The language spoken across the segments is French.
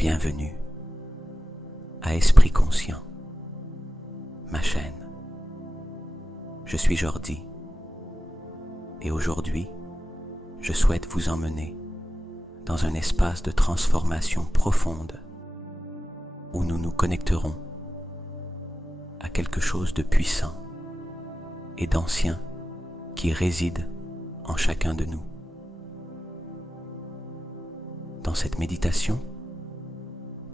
Bienvenue à Esprit Conscient, ma chaîne. Je suis Jordi et aujourd'hui, je souhaite vous emmener dans un espace de transformation profonde où nous nous connecterons à quelque chose de puissant et d'ancien qui réside en chacun de nous. Dans cette méditation,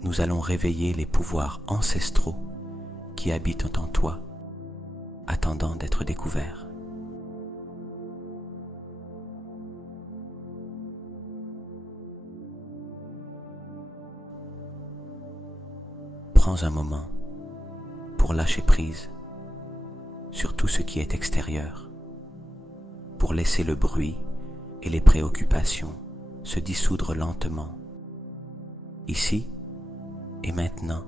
nous allons réveiller les pouvoirs ancestraux qui habitent en toi, attendant d'être découverts. Prends un moment pour lâcher prise sur tout ce qui est extérieur, pour laisser le bruit et les préoccupations se dissoudre lentement. Ici et maintenant,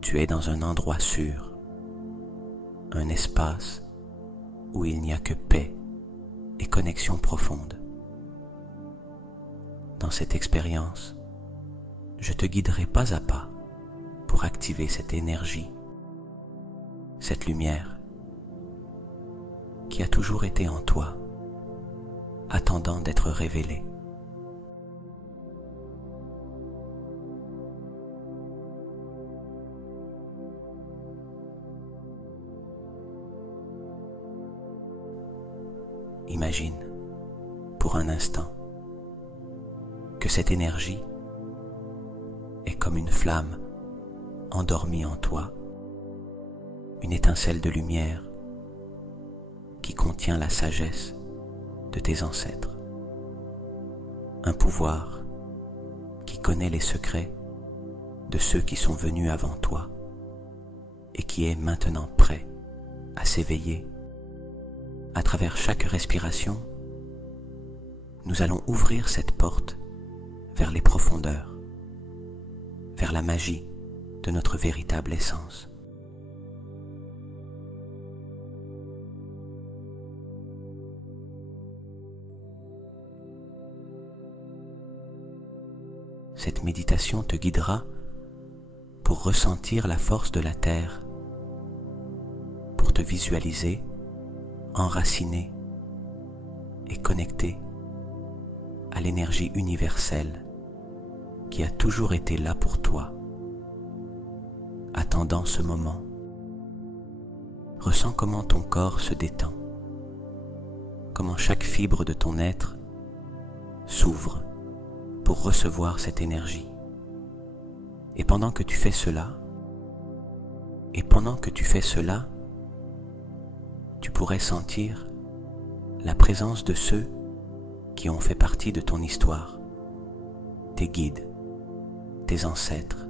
tu es dans un endroit sûr, un espace où il n'y a que paix et connexion profonde. Dans cette expérience, je te guiderai pas à pas pour activer cette énergie, cette lumière qui a toujours été en toi, attendant d'être révélée. Imagine, pour un instant, que cette énergie est comme une flamme endormie en toi, une étincelle de lumière qui contient la sagesse de tes ancêtres, un pouvoir qui connaît les secrets de ceux qui sont venus avant toi et qui est maintenant prêt à s'éveiller. À travers chaque respiration, nous allons ouvrir cette porte vers les profondeurs, vers la magie de notre véritable essence. Cette méditation te guidera pour ressentir la force de la terre, pour te visualiser enraciné et connecté à l'énergie universelle qui a toujours été là pour toi, attendant ce moment. Ressens comment ton corps se détend, comment chaque fibre de ton être s'ouvre pour recevoir cette énergie. Et pendant que tu fais cela, tu pourrais sentir la présence de ceux qui ont fait partie de ton histoire, tes guides, tes ancêtres,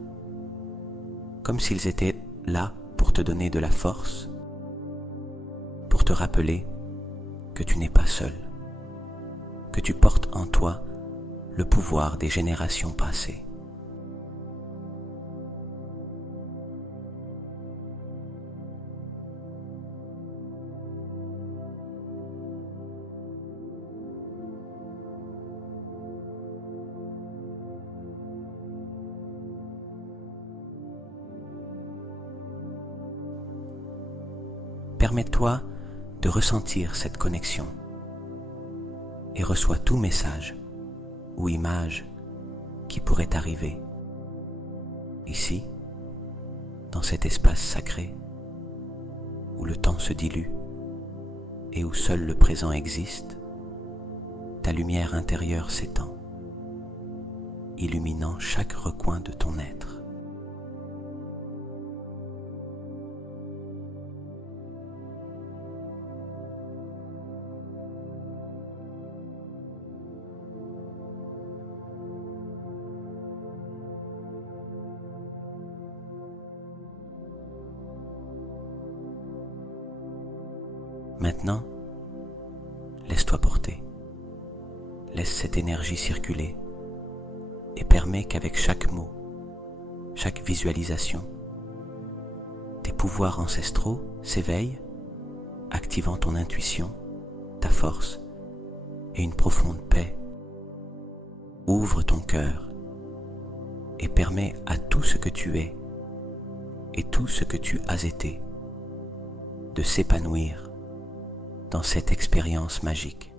comme s'ils étaient là pour te donner de la force, pour te rappeler que tu n'es pas seul, que tu portes en toi le pouvoir des générations passées. Permets-toi de ressentir cette connexion et reçois tout message ou image qui pourrait arriver ici, dans cet espace sacré où le temps se dilue et où seul le présent existe. Ta lumière intérieure s'étend, illuminant chaque recoin de ton être. Maintenant, laisse-toi porter, laisse cette énergie circuler et permets qu'avec chaque mot, chaque visualisation, tes pouvoirs ancestraux s'éveillent, activant ton intuition, ta force et une profonde paix. Ouvre ton cœur et permet à tout ce que tu es et tout ce que tu as été de s'épanouir dans cette expérience magique.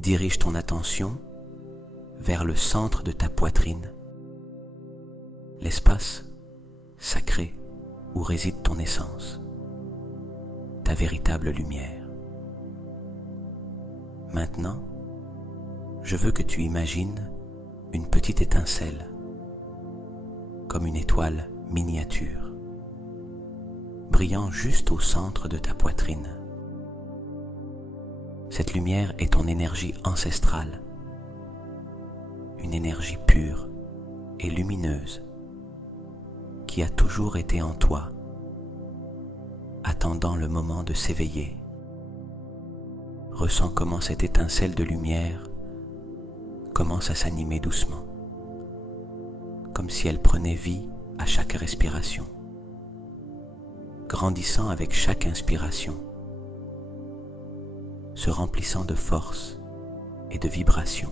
Dirige ton attention vers le centre de ta poitrine, l'espace sacré où réside ton essence, ta véritable lumière. Maintenant, je veux que tu imagines une petite étincelle, comme une étoile miniature, brillant juste au centre de ta poitrine. Cette lumière est ton énergie ancestrale, une énergie pure et lumineuse qui a toujours été en toi, attendant le moment de s'éveiller. Ressens comment cette étincelle de lumière commence à s'animer doucement, comme si elle prenait vie à chaque respiration, grandissant avec chaque inspiration, se remplissant de force et de vibration.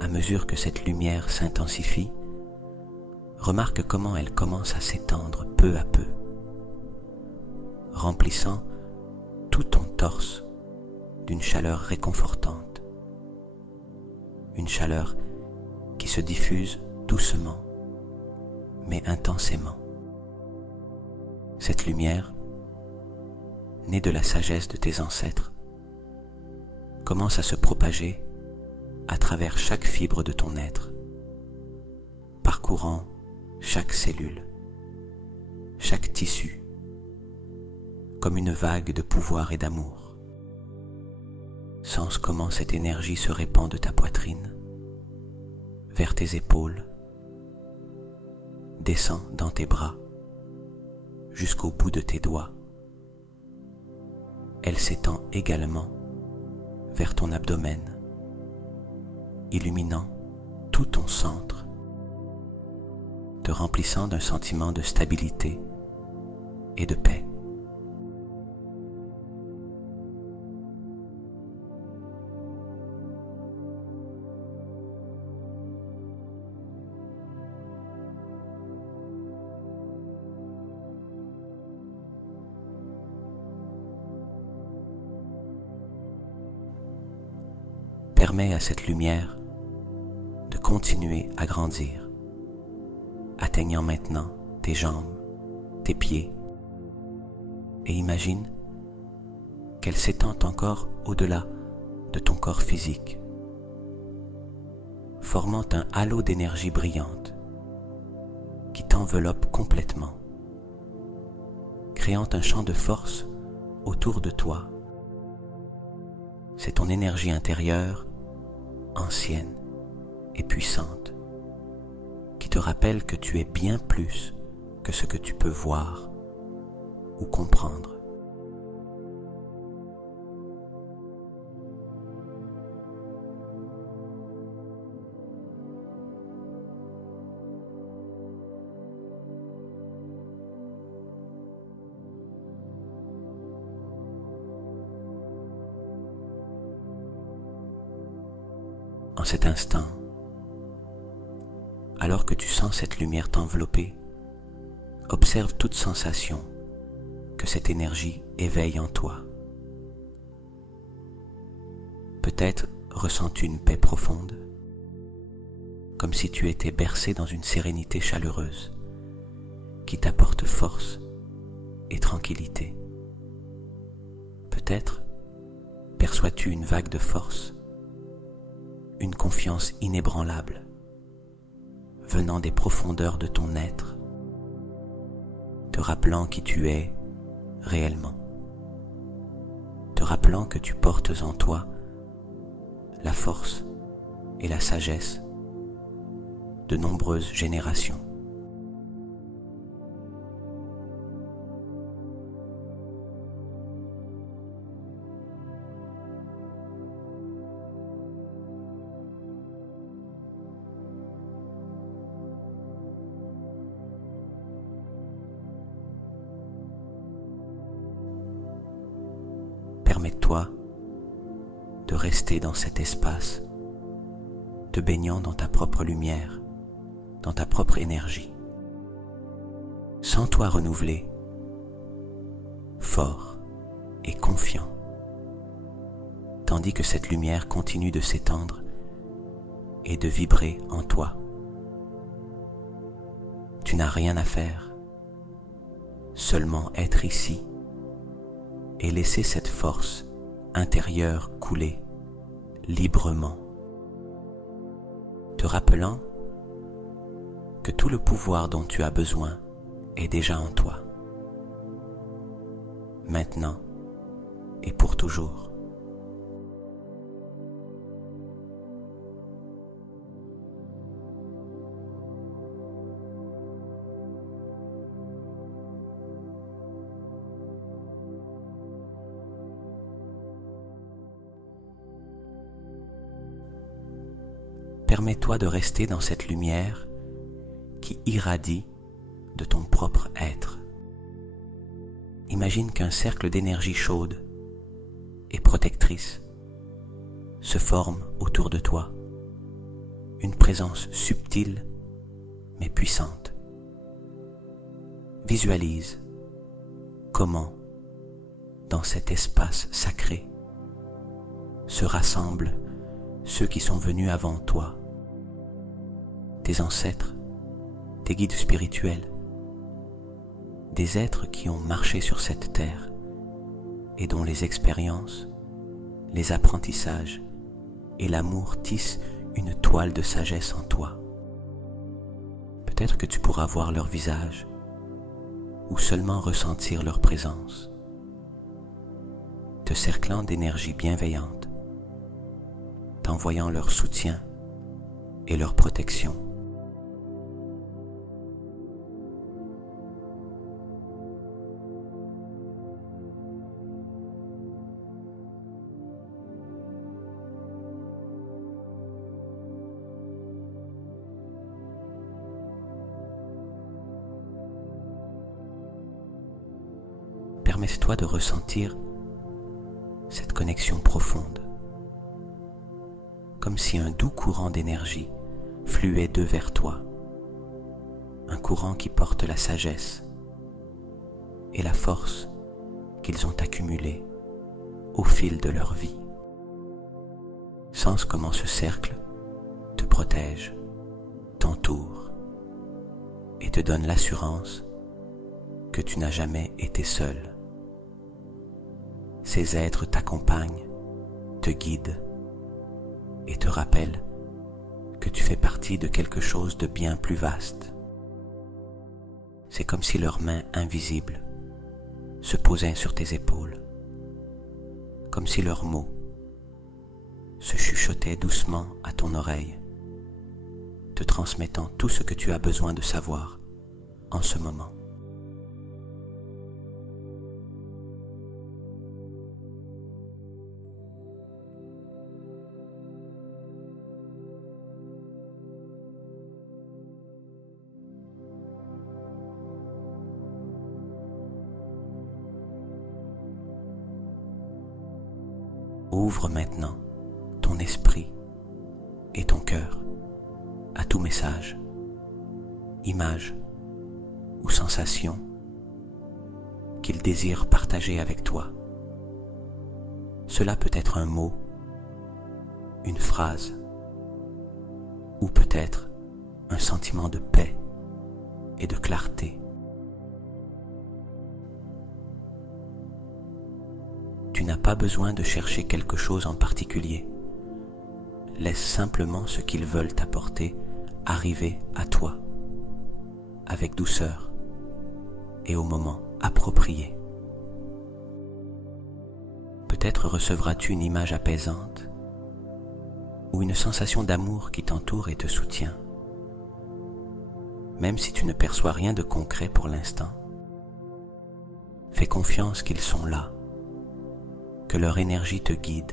À mesure que cette lumière s'intensifie, remarque comment elle commence à s'étendre peu à peu, remplissant tout ton torse d'une chaleur réconfortante, une chaleur qui se diffuse doucement mais intensément. Cette lumière, née de la sagesse de tes ancêtres, commence à se propager à travers chaque fibre de ton être, parcourant chaque cellule, chaque tissu, comme une vague de pouvoir et d'amour. Sens comment cette énergie se répand de ta poitrine, vers tes épaules, descend dans tes bras, jusqu'au bout de tes doigts. Elle s'étend également vers ton abdomen, illuminant tout ton centre, te remplissant d'un sentiment de stabilité et de paix. Permets à cette lumière de continuer à grandir, atteignant maintenant tes jambes, tes pieds, et imagine qu'elle s'étend encore au-delà de ton corps physique, formant un halo d'énergie brillante qui t'enveloppe complètement, créant un champ de force autour de toi. C'est ton énergie intérieure, ancienne et puissante, qui te rappelle que tu es bien plus que ce que tu peux voir ou comprendre. En cet instant, alors que tu sens cette lumière t'envelopper, observe toute sensation que cette énergie éveille en toi. Peut-être ressens-tu une paix profonde, comme si tu étais bercé dans une sérénité chaleureuse qui t'apporte force et tranquillité. Peut-être perçois-tu une vague de force, une confiance inébranlable, venant des profondeurs de ton être, te rappelant qui tu es réellement, te rappelant que tu portes en toi la force et la sagesse de nombreuses générations. Permets-toi de rester dans cet espace, te baignant dans ta propre lumière, dans ta propre énergie. Sens-toi renouvelé, fort et confiant, tandis que cette lumière continue de s'étendre et de vibrer en toi. Tu n'as rien à faire, seulement être ici et laisser cette force intérieure couler librement, te rappelant que tout le pouvoir dont tu as besoin est déjà en toi, maintenant et pour toujours. Permets-toi de rester dans cette lumière qui irradie de ton propre être. Imagine qu'un cercle d'énergie chaude et protectrice se forme autour de toi, une présence subtile mais puissante. Visualise comment, dans cet espace sacré, se rassemblent ceux qui sont venus avant toi, tes ancêtres, tes guides spirituels, des êtres qui ont marché sur cette terre et dont les expériences, les apprentissages et l'amour tissent une toile de sagesse en toi. Peut-être que tu pourras voir leur visage ou seulement ressentir leur présence, te cerclant d'énergie bienveillante, t'envoyant leur soutien et leur protection. Permets-toi de ressentir cette connexion profonde, comme si un doux courant d'énergie fluait d'eux vers toi, un courant qui porte la sagesse et la force qu'ils ont accumulée au fil de leur vie. Sens comment ce cercle te protège, t'entoure et te donne l'assurance que tu n'as jamais été seul. Ces êtres t'accompagnent, te guident et te rappellent que tu fais partie de quelque chose de bien plus vaste. C'est comme si leurs mains invisibles se posaient sur tes épaules, comme si leurs mots se chuchotaient doucement à ton oreille, te transmettant tout ce que tu as besoin de savoir en ce moment. Ouvre maintenant ton esprit et ton cœur à tout message, image ou sensation qu'il désire partager avec toi. Cela peut être un mot, une phrase, ou peut-être un sentiment de paix et de clarté. Tu n'as pas besoin de chercher quelque chose en particulier. Laisse simplement ce qu'ils veulent t'apporter arriver à toi, avec douceur et au moment approprié. Peut-être recevras-tu une image apaisante ou une sensation d'amour qui t'entoure et te soutient. Même si tu ne perçois rien de concret pour l'instant, fais confiance qu'ils sont là, que leur énergie te guide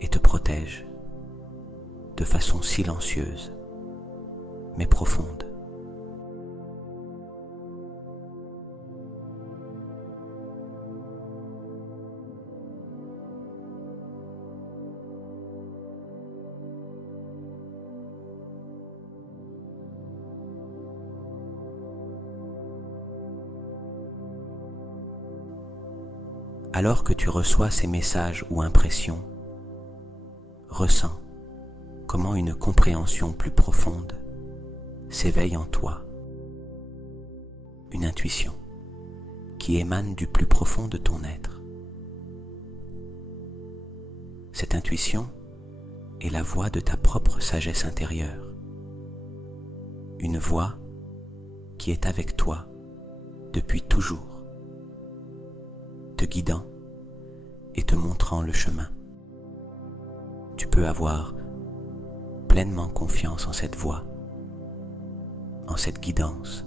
et te protège de façon silencieuse mais profonde. Alors que tu reçois ces messages ou impressions, ressens comment une compréhension plus profonde s'éveille en toi. Une intuition qui émane du plus profond de ton être. Cette intuition est la voix de ta propre sagesse intérieure. Une voix qui est avec toi depuis toujours, te guidant et te montrant le chemin. Tu peux avoir pleinement confiance en cette voix, en cette guidance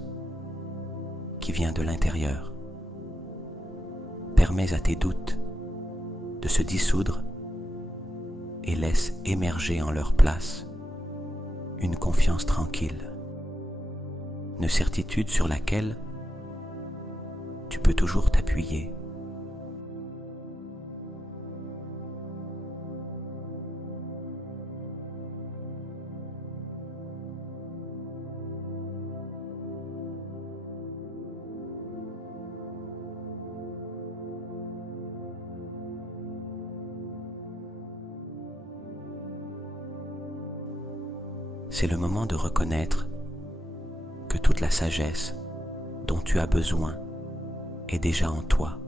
qui vient de l'intérieur. Permets à tes doutes de se dissoudre et laisse émerger en leur place une confiance tranquille, une certitude sur laquelle tu peux toujours t'appuyer. C'est le moment de reconnaître que toute la sagesse dont tu as besoin est déjà en toi,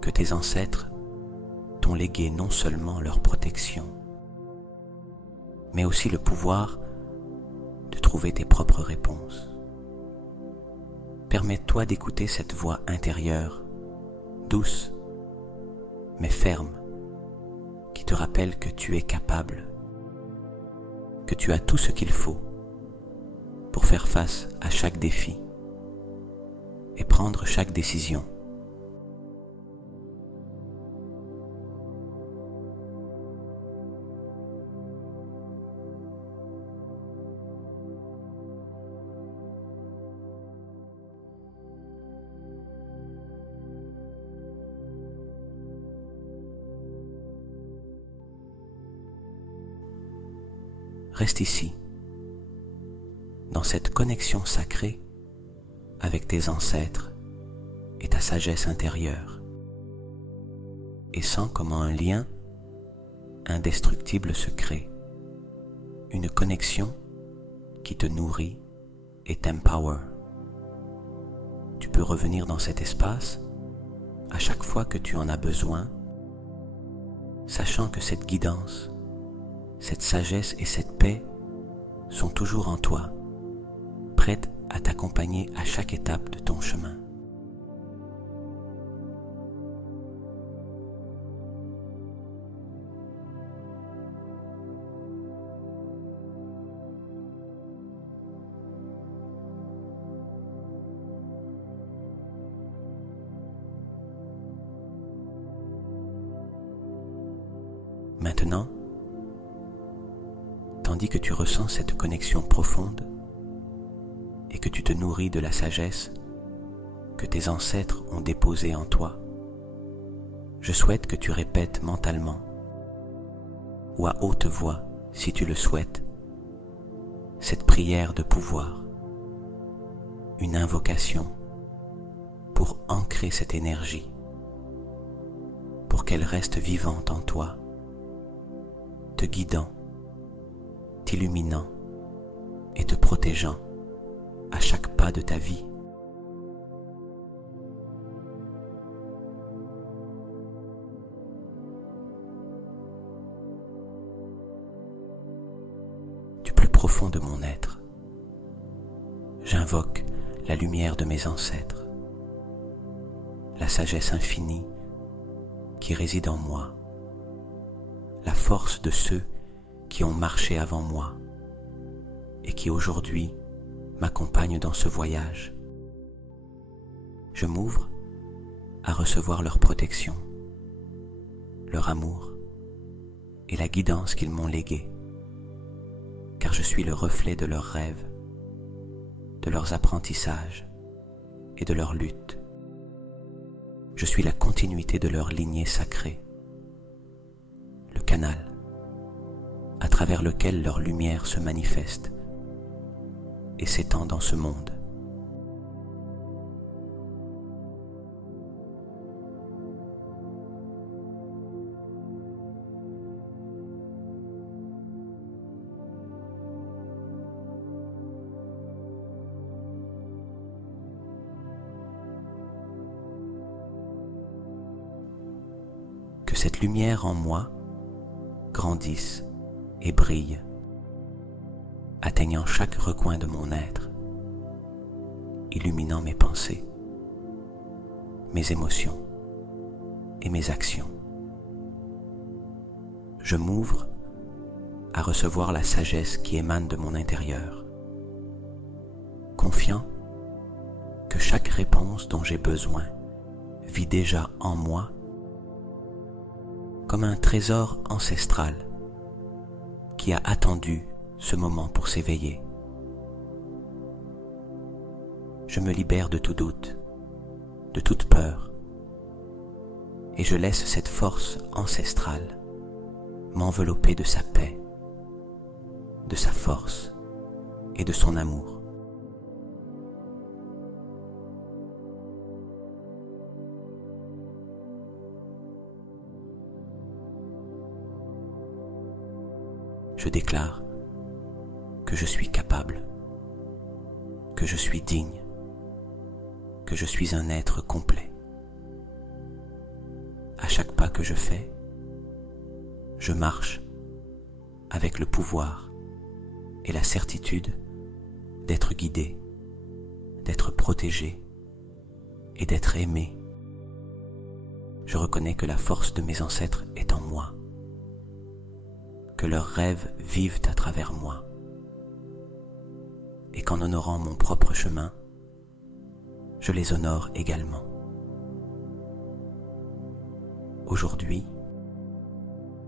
que tes ancêtres t'ont légué non seulement leur protection, mais aussi le pouvoir de trouver tes propres réponses. Permets-toi d'écouter cette voix intérieure, douce, mais ferme, qui te rappelle que tu es capable, que tu as tout ce qu'il faut pour faire face à chaque défi et prendre chaque décision. Reste ici, dans cette connexion sacrée avec tes ancêtres et ta sagesse intérieure, et sens comment un lien indestructible se crée, une connexion qui te nourrit et t'empower. Tu peux revenir dans cet espace à chaque fois que tu en as besoin, sachant que cette guidance, cette sagesse et cette paix sont toujours en toi, prêtes à t'accompagner à chaque étape de ton chemin. Maintenant, tandis que tu ressens cette connexion profonde et que tu te nourris de la sagesse que tes ancêtres ont déposée en toi, je souhaite que tu répètes mentalement ou à haute voix, si tu le souhaites, cette prière de pouvoir, une invocation pour ancrer cette énergie, pour qu'elle reste vivante en toi, te guidant, t'illuminant et te protégeant à chaque pas de ta vie. Du plus profond de mon être, j'invoque la lumière de mes ancêtres, la sagesse infinie qui réside en moi, la force de ceux qui ont marché avant moi et qui aujourd'hui m'accompagnent dans ce voyage. Je m'ouvre à recevoir leur protection, leur amour et la guidance qu'ils m'ont léguée, car je suis le reflet de leurs rêves, de leurs apprentissages et de leurs luttes. Je suis la continuité de leur lignée sacrée, le canal à travers lequel leur lumière se manifeste et s'étend dans ce monde. Que cette lumière en moi grandisse et brille, atteignant chaque recoin de mon être, illuminant mes pensées, mes émotions et mes actions. Je m'ouvre à recevoir la sagesse qui émane de mon intérieur, confiant que chaque réponse dont j'ai besoin vit déjà en moi comme un trésor ancestral qui a attendu ce moment pour s'éveiller. Je me libère de tout doute, de toute peur, et je laisse cette force ancestrale m'envelopper de sa paix, de sa force et de son amour. Je déclare que je suis capable, que je suis digne, que je suis un être complet. À chaque pas que je fais, je marche avec le pouvoir et la certitude d'être guidé, d'être protégé et d'être aimé. Je reconnais que la force de mes ancêtres est en moi, que leurs rêves vivent à travers moi, et qu'en honorant mon propre chemin, je les honore également. Aujourd'hui,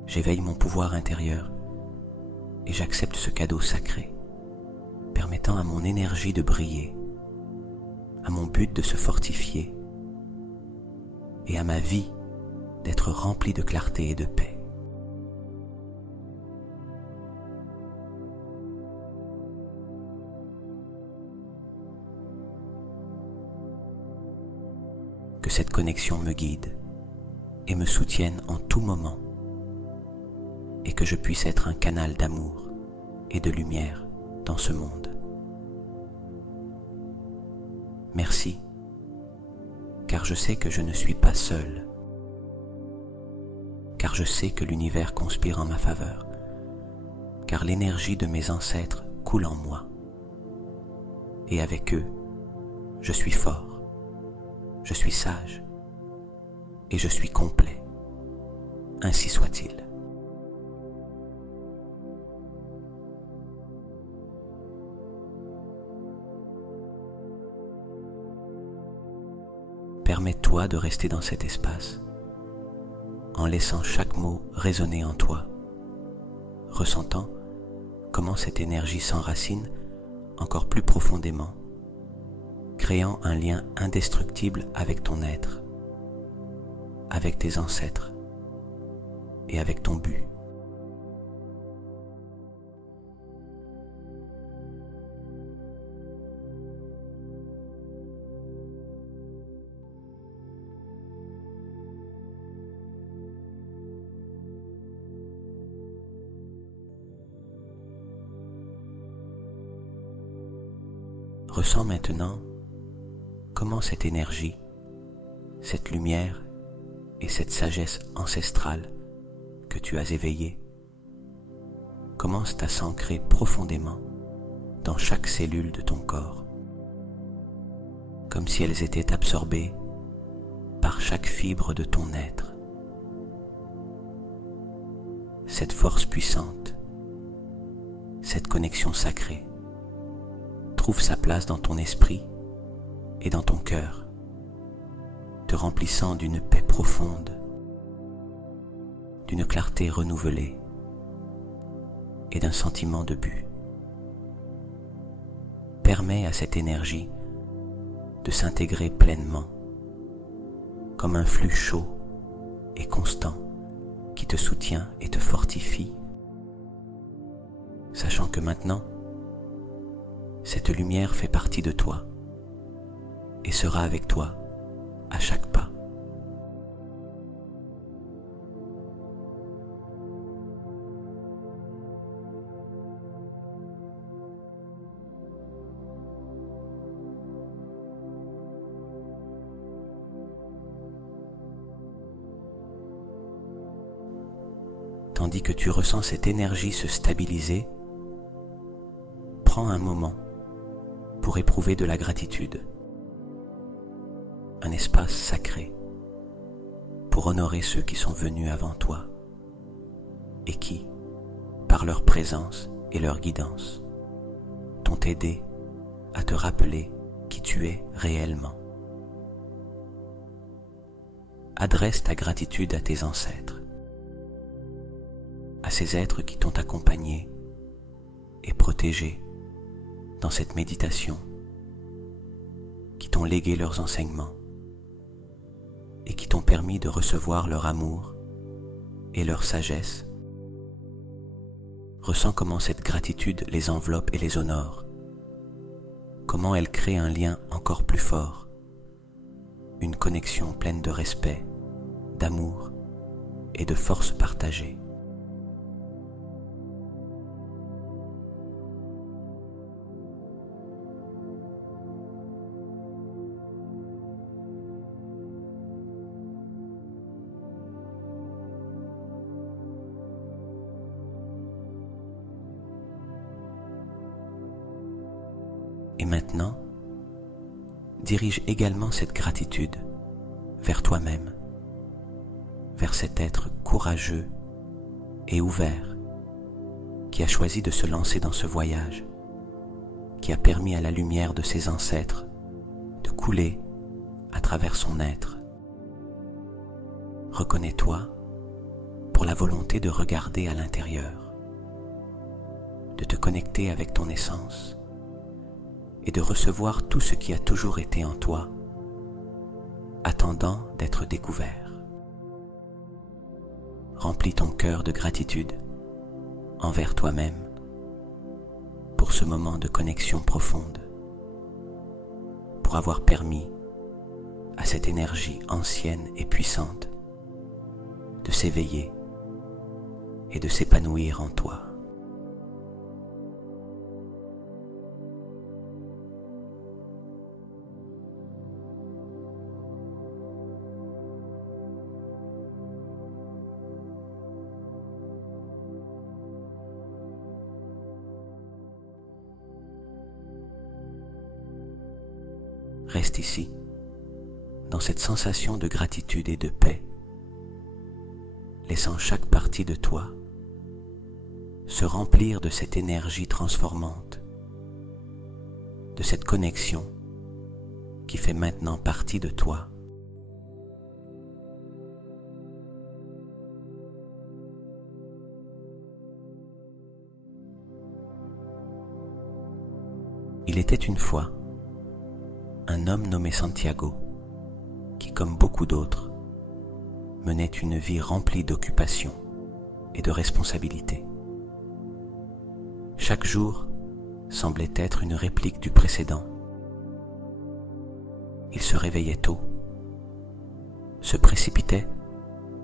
j'éveille mon pouvoir intérieur et j'accepte ce cadeau sacré, permettant à mon énergie de briller, à mon but de se fortifier et à ma vie d'être remplie de clarté et de paix. Que cette connexion me guide et me soutienne en tout moment, et que je puisse être un canal d'amour et de lumière dans ce monde. Merci, car je sais que je ne suis pas seul, car je sais que l'univers conspire en ma faveur, car l'énergie de mes ancêtres coule en moi, et avec eux, je suis fort. Je suis sage et je suis complet, ainsi soit-il. Permets-toi de rester dans cet espace, en laissant chaque mot résonner en toi, ressentant comment cette énergie s'enracine encore plus profondément, créant un lien indestructible avec ton être, avec tes ancêtres et avec ton but. Ressens maintenant comment cette énergie, cette lumière et cette sagesse ancestrale que tu as éveillée commencent à s'ancrer profondément dans chaque cellule de ton corps, comme si elles étaient absorbées par chaque fibre de ton être, cette force puissante, cette connexion sacrée, trouve sa place dans ton esprit et dans ton cœur, te remplissant d'une paix profonde, d'une clarté renouvelée et d'un sentiment de but. Permets à cette énergie de s'intégrer pleinement, comme un flux chaud et constant qui te soutient et te fortifie, sachant que maintenant, cette lumière fait partie de toi et sera avec toi à chaque pas. Tandis que tu ressens cette énergie se stabiliser, prends un moment pour éprouver de la gratitude, un espace sacré pour honorer ceux qui sont venus avant toi et qui, par leur présence et leur guidance, t'ont aidé à te rappeler qui tu es réellement. Adresse ta gratitude à tes ancêtres, à ces êtres qui t'ont accompagné et protégé dans cette méditation, qui t'ont légué leurs enseignements et qui t'ont permis de recevoir leur amour et leur sagesse. Ressens comment cette gratitude les enveloppe et les honore, comment elle crée un lien encore plus fort, une connexion pleine de respect, d'amour et de force partagée. Et maintenant, dirige également cette gratitude vers toi-même, vers cet être courageux et ouvert qui a choisi de se lancer dans ce voyage, qui a permis à la lumière de ses ancêtres de couler à travers son être. Reconnais-toi pour la volonté de regarder à l'intérieur, de te connecter avec ton essence et de recevoir tout ce qui a toujours été en toi, attendant d'être découvert. Remplis ton cœur de gratitude envers toi-même pour ce moment de connexion profonde, pour avoir permis à cette énergie ancienne et puissante de s'éveiller et de s'épanouir en toi. Reste ici, dans cette sensation de gratitude et de paix, laissant chaque partie de toi se remplir de cette énergie transformante, de cette connexion qui fait maintenant partie de toi. Il était une fois un homme nommé Santiago, qui, comme beaucoup d'autres, menait une vie remplie d'occupations et de responsabilités. Chaque jour semblait être une réplique du précédent. Il se réveillait tôt, se précipitait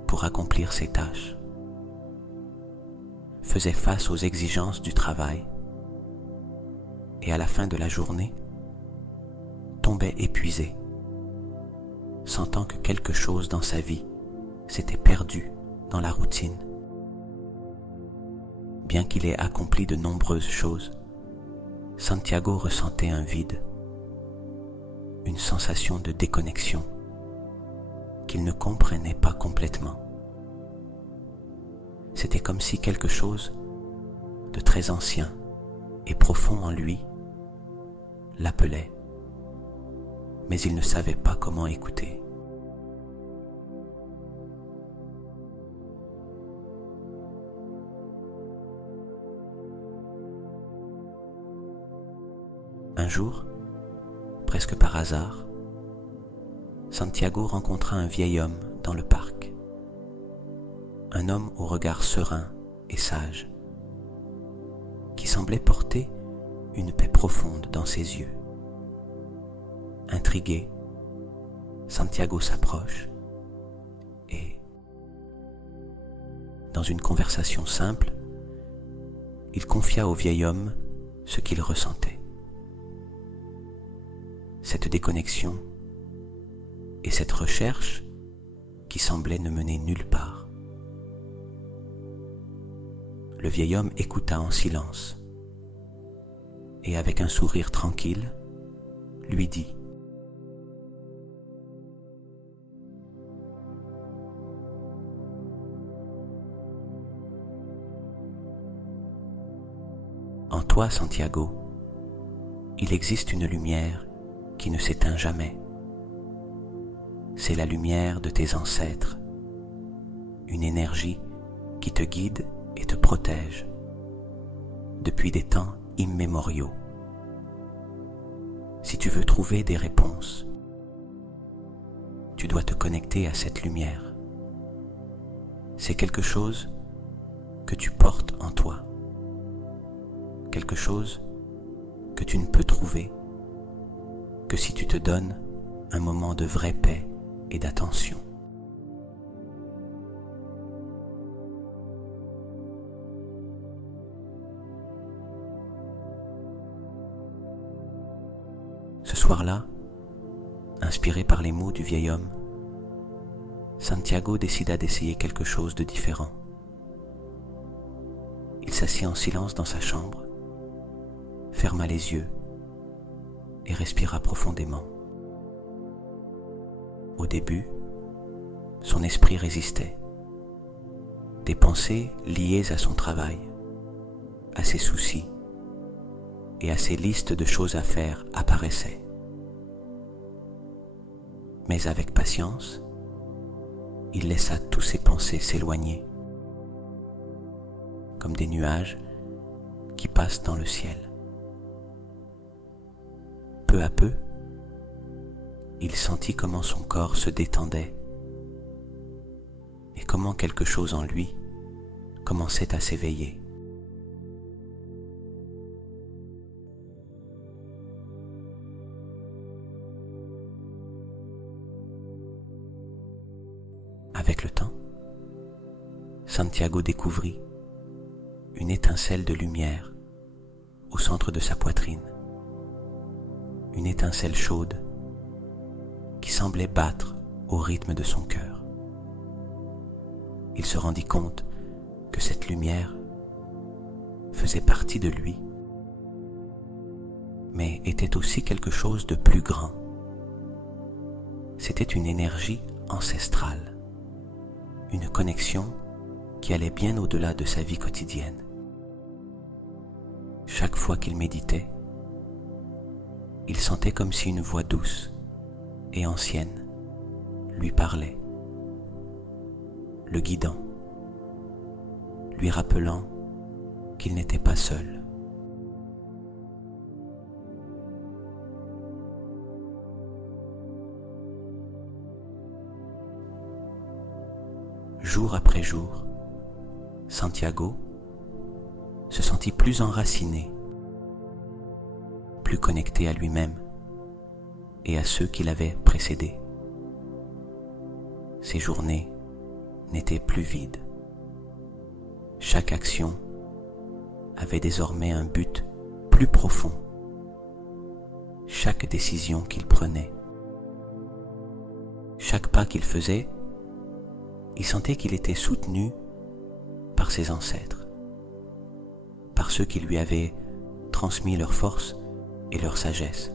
pour accomplir ses tâches, faisait face aux exigences du travail et à la fin de la journée, tombait épuisé, sentant que quelque chose dans sa vie s'était perdu dans la routine. Bien qu'il ait accompli de nombreuses choses, Santiago ressentait un vide, une sensation de déconnexion qu'il ne comprenait pas complètement. C'était comme si quelque chose de très ancien et profond en lui l'appelait, mais il ne savait pas comment écouter. Un jour, presque par hasard, Santiago rencontra un vieil homme dans le parc. Un homme au regard serein et sage, qui semblait porter une paix profonde dans ses yeux. Intrigué, Santiago s'approche et, dans une conversation simple, il confia au vieil homme ce qu'il ressentait. Cette déconnexion et cette recherche qui semblait ne mener nulle part. Le vieil homme écouta en silence et avec un sourire tranquille, lui dit : « En toi, Santiago, il existe une lumière qui ne s'éteint jamais. C'est la lumière de tes ancêtres, une énergie qui te guide et te protège depuis des temps immémoriaux. Si tu veux trouver des réponses, tu dois te connecter à cette lumière. C'est quelque chose que tu portes en toi, quelque chose que tu ne peux trouver que si tu te donnes un moment de vraie paix et d'attention. Ce soir-là, inspiré par les mots du vieil homme, Santiago décida d'essayer quelque chose de différent. Il s'assit en silence dans sa chambre, ferma les yeux et respira profondément. Au début, son esprit résistait. Des pensées liées à son travail, à ses soucis et à ses listes de choses à faire apparaissaient. Mais avec patience, il laissa tous ses pensées s'éloigner, comme des nuages qui passent dans le ciel. Peu à peu, il sentit comment son corps se détendait et comment quelque chose en lui commençait à s'éveiller. Avec le temps, Santiago découvrit une étincelle de lumière au centre de sa poitrine. Une étincelle chaude qui semblait battre au rythme de son cœur. Il se rendit compte que cette lumière faisait partie de lui, mais était aussi quelque chose de plus grand. C'était une énergie ancestrale, une connexion qui allait bien au-delà de sa vie quotidienne. Chaque fois qu'il méditait, il sentait comme si une voix douce et ancienne lui parlait, le guidant, lui rappelant qu'il n'était pas seul. Jour après jour, Santiago se sentit plus enraciné, plus connecté à lui-même et à ceux qui l'avaient précédé. Ses journées n'étaient plus vides. Chaque action avait désormais un but plus profond. Chaque décision qu'il prenait, chaque pas qu'il faisait, il sentait qu'il était soutenu par ses ancêtres, par ceux qui lui avaient transmis leur force et leur sagesse.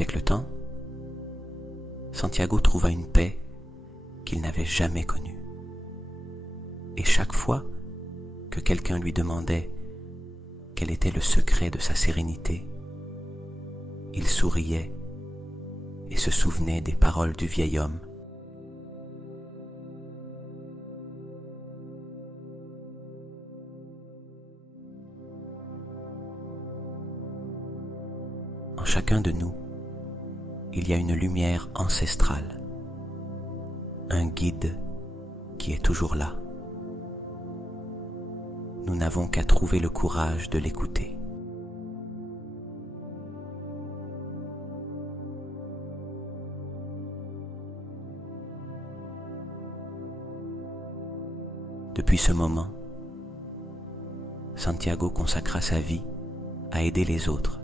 Avec le temps, Santiago trouva une paix qu'il n'avait jamais connue. Et chaque fois que quelqu'un lui demandait quel était le secret de sa sérénité, il souriait et se souvenait des paroles du vieil homme. En chacun de nous, il y a une lumière ancestrale, un guide qui est toujours là. Nous n'avons qu'à trouver le courage de l'écouter. Depuis ce moment, Santiago consacra sa vie à aider les autres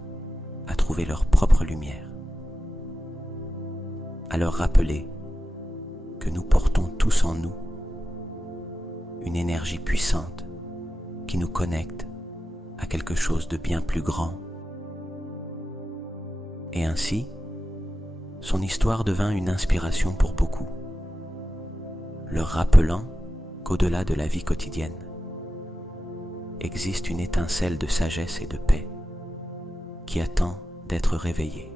à trouver leur propre lumière, à leur rappeler que nous portons tous en nous une énergie puissante qui nous connecte à quelque chose de bien plus grand. Et ainsi, son histoire devint une inspiration pour beaucoup, leur rappelant qu'au-delà de la vie quotidienne, existe une étincelle de sagesse et de paix qui attend d'être réveillée.